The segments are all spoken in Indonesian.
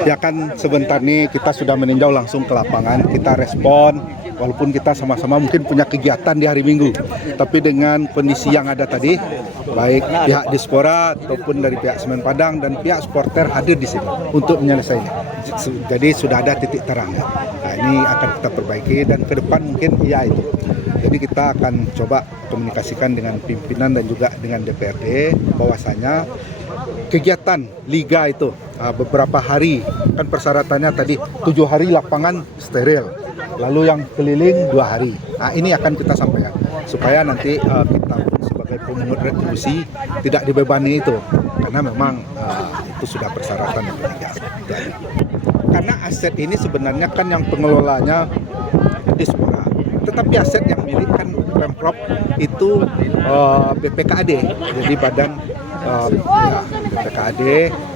Ya kan sebentar nih kita sudah meninjau langsung ke lapangan, kita respon walaupun kita sama-sama mungkin punya kegiatan di hari Minggu, tapi dengan kondisi yang ada tadi, baik pihak Dispora ataupun dari pihak Semen Padang dan pihak supporter hadir di sini untuk menyelesaikannya. Jadi sudah ada titik terang. Nah, ini akan kita perbaiki dan ke depan mungkin ya itu. Jadi kita akan coba komunikasikan dengan pimpinan dan juga dengan DPRD bahwasanya kegiatan liga itu beberapa hari, kan persyaratannya tadi 7 hari lapangan steril, lalu yang keliling 2 hari. Nah, ini akan kita sampaikan supaya nanti kita sebagai pemungut retribusi tidak dibebani itu, karena memang itu sudah persyaratan dari liga. Karena aset ini sebenarnya kan yang pengelolanya Dispora, tetapi aset yang milik kan Pemprov itu BPKAD, jadi badan BPKAD.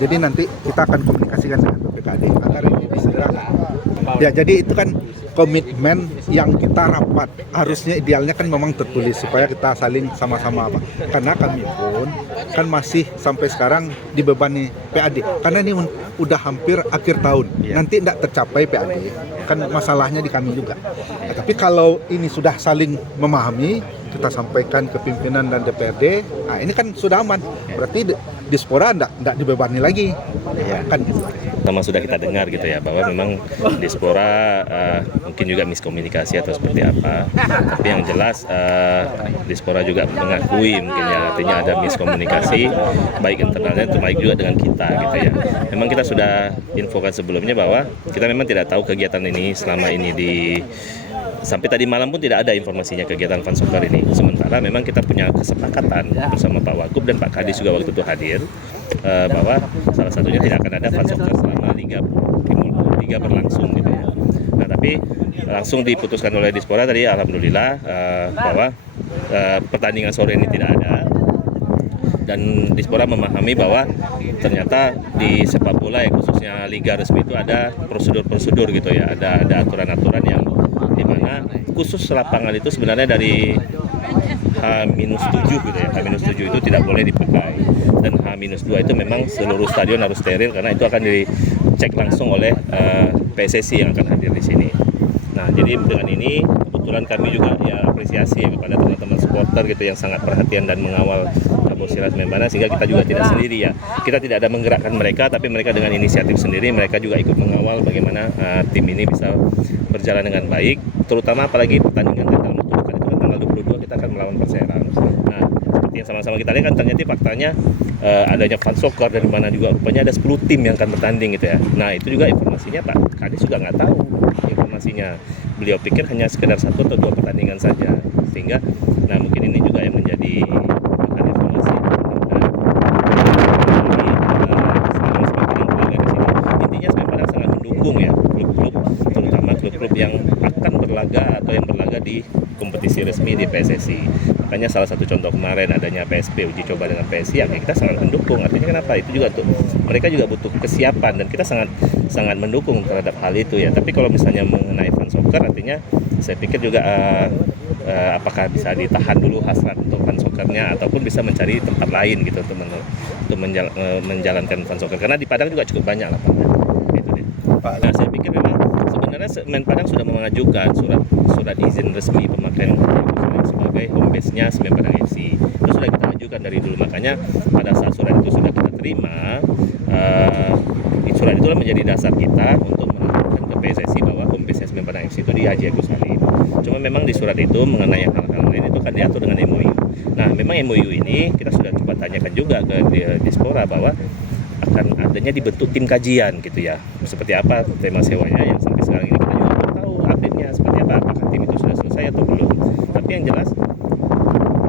Jadi nanti kita akan komunikasikan dengan BPKAD agar ini disegerakan. Ya, jadi itu kan komitmen yang kita rapat. Harusnya idealnya kan memang tertulis supaya kita saling sama-sama apa. Karena kami pun kan masih sampai sekarang dibebani PAD. Karena ini udah hampir akhir tahun. Nanti tidak tercapai PAD. Kan masalahnya di kami juga. Nah, tapi kalau ini sudah saling memahami, kita sampaikan ke pimpinan dan DPRD, nah ini kan sudah aman. Berarti Dispora tidak dibebani lagi. Kan gitu. Sama sudah kita dengar gitu ya, bahwa memang Dispora mungkin juga miskomunikasi atau seperti apa. Tapi yang jelas Dispora juga mengakui mungkin ya, artinya ada miskomunikasi baik internalnya atau baik juga dengan kita gitu ya. Memang kita sudah infokan sebelumnya bahwa kita memang tidak tahu kegiatan ini selama ini sampai tadi malam pun tidak ada informasinya kegiatan Fansoccer ini. Sementara memang kita punya kesepakatan bersama Pak Wagub dan Pak Kadis juga waktu itu hadir bahwa salah satunya tidak akan ada Fansoccer selama liga berlangsung gitu ya. Nah, tapi langsung diputuskan oleh Dispora tadi, alhamdulillah bahwa pertandingan sore ini tidak ada, dan Dispora memahami bahwa ternyata di sepak bola ya, khususnya liga resmi itu ada prosedur-prosedur gitu ya, ada aturan-aturan yang dimana khusus lapangan itu sebenarnya dari H-7 gitu ya, H-7 itu tidak boleh dipakai, dan H-2 itu memang seluruh stadion harus steril karena itu akan dicek langsung oleh PSSI yang akan hadir di sini. Nah, jadi dengan ini kebetulan kami juga ya apresiasi kepada teman-teman supporter gitu yang sangat perhatian dan mengawal Bosiras Membana, sehingga kita juga tidak sendiri ya. Kita tidak ada menggerakkan mereka, tapi mereka dengan inisiatif sendiri, mereka juga ikut mengawal bagaimana tim ini bisa berjalan dengan baik, terutama apalagi pertandingan dalam waktu dekat itu kan tanggal 22 kita akan melawan Perseram. Nah, seperti yang sama-sama kita lihat kan ternyata faktanya adanya fan soccer dari mana juga rupanya ada 10 tim yang akan bertanding gitu ya. Nah, itu juga informasinya Pak Kadis juga nggak tahu informasinya. Beliau pikir hanya sekedar 1 atau 2 pertandingan saja, sehingga nah mungkin ini juga yang menjadi bahan informasi. Intinya saya pada sangat mendukung ya klub-klub, terutama klub-klub yang akan berlaga atau yang berlaga di kompetisi resmi di PSSI. Makanya salah satu contoh kemarin adanya PSP uji coba dengan PSI, ya kita sangat mendukung. Artinya kenapa? Itu juga tuh mereka juga butuh kesiapan dan kita sangat mendukung terhadap hal itu ya. Tapi kalau misalnya mengenai fan soccer, artinya saya pikir juga apakah bisa ditahan dulu hasrat untuk fan soccernya ataupun bisa mencari tempat lain gitu untuk menjalankan fan soccer, karena di Padang juga cukup banyak lapangan gitu deh. Nah, saya pikir memang sebenarnya Semen Padang sudah mengajukan surat izin resmi pemakaian sebagai home base-nya Semen Padang FC. Itu sudah kita ajukan dari dulu, makanya pada saat surat itu sudah kita terima, surat itulah menjadi dasar kita untuk menunjukkan ke PSSI bahwa home base-nya Semen Padang FC itu di Haji Agus Salim. Cuma memang di surat itu mengenai hal-hal lain itu kan diatur dengan MOU. Nah, memang MOU ini kita sudah coba tanyakan juga ke Dispora bahwa akan adanya dibentuk tim kajian gitu ya. Seperti apa tema sewanya yang sampai sekarang ini kita juga belum tahu update-nya seperti apa, apakah tim itu sudah selesai atau belum. Tapi yang jelas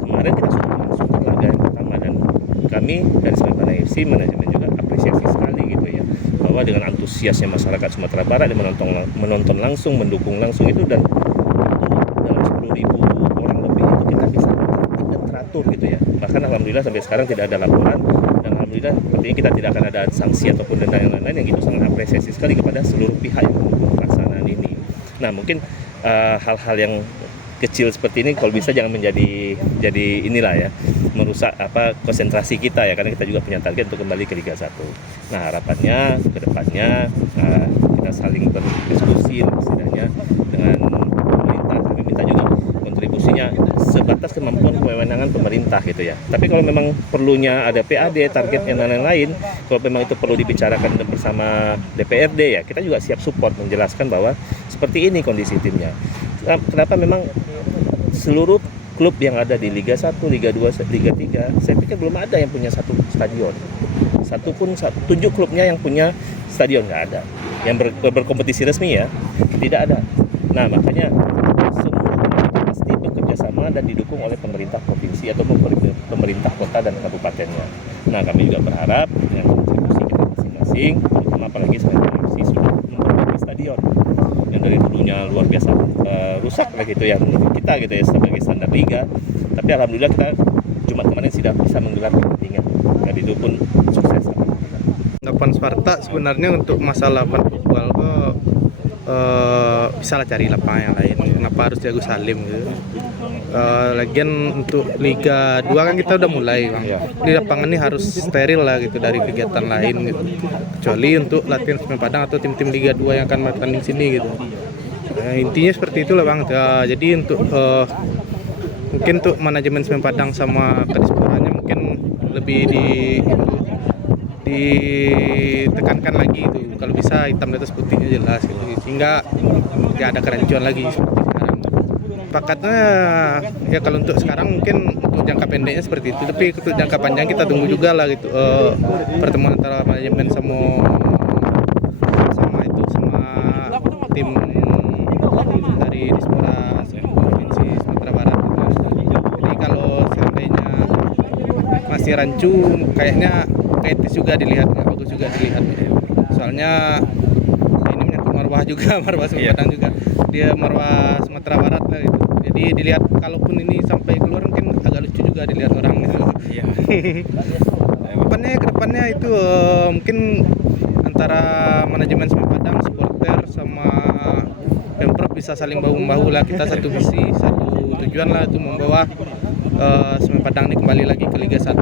kemarin kita sudah masuk ke laga yang pertama, dan kami dari Semen Padang FC manajemen juga apresiasi sekali gitu ya, bahwa dengan antusiasnya masyarakat Sumatera Barat yang menonton langsung, mendukung langsung itu, dan dalam 10.000 orang lebih itu kita bisa tidak teratur gitu ya. Bahkan alhamdulillah sampai sekarang tidak ada laporan, dan alhamdulillah artinya kita tidak akan ada sanksi ataupun denda yang lain-lain, yang itu sangat apresiasi sekali kepada seluruh pihak yang mendukung pelaksanaan ini. Nah, mungkin hal-hal yang kecil seperti ini kalau bisa jangan menjadi inilah ya, merusak konsentrasi kita ya, karena kita juga punya target untuk kembali ke Liga 1. Nah, harapannya ke depannya kita saling berdiskusi setidaknya dengan pemerintah. Kami minta juga kontribusinya sebatas kemampuan kewenangan pemerintah gitu ya. Tapi kalau memang perlunya ada PAD, target yang lain-lain, kalau memang itu perlu dibicarakan bersama DPRD ya, kita juga siap support menjelaskan bahwa seperti ini kondisi timnya. Kenapa memang seluruh klub yang ada di Liga 1, Liga 2, Liga 3, saya pikir belum ada yang punya satu stadion. 7 klubnya yang punya stadion nggak ada. Yang berkompetisi resmi ya, tidak ada. Nah, makanya semua pasti bekerja sama dan didukung oleh pemerintah provinsi atau pemerintah kota dan kabupatennya. Nah, kami juga berharap dengan kontribusi kita masing-masing, terutama apalagi Semen Padang FC sudah memperbaiki stadion yang dari dulunya luar biasa rusak lah gitu ya menurut kita gitu ya sebagai standar liga. Tapi alhamdulillah kita Jumat kemarin sudah bisa menggelar pertandingan, dan itu pun sukses. Tanggapan Sparta sebenarnya untuk masalah football bisa lah cari lapangan yang lain. Kenapa harus di Agus Salim gitu? Lagian untuk Liga 2 kan kita udah mulai bang. Di lapangan ini harus steril lah gitu dari kegiatan lain gitu. Kecuali untuk latihan Semen Padang atau tim-tim Liga 2 yang akan bertanding sini gitu. Intinya seperti itulah bang. Jadi untuk mungkin untuk manajemen Semen Padang sama Kadisporanya mungkin lebih ditekankan lagi itu, kalau bisa hitam di atas putihnya jelas gitu, sehingga tidak ada kerancuan lagi seperti sekarang. Pakatnya ya kalau untuk sekarang mungkin untuk jangka pendeknya seperti itu, tapi untuk jangka panjang kita tunggu juga lah gitu pertemuan antara manajemen sama tim dari Dispora Provinsi Sumatera Barat. Jadi kalau seandainya masih rancu, kayaknya etis juga dilihat, bagus juga dilihat. Soalnya ini menyangkut marwah marwah juga, marwah Semen Padang juga. Dia marwah Sumatera Barat lah gitu. Jadi dilihat kalaupun ini sampai keluar mungkin agak lucu juga dilihat orang gitu. Iya. Kedepannya itu mungkin antara manajemen Semen Padang, supporter sama Pemprov bisa saling bahu-membahu lah, kita satu visi, satu tujuan lah, itu membawa Semen Padang ini kembali lagi ke Liga 1.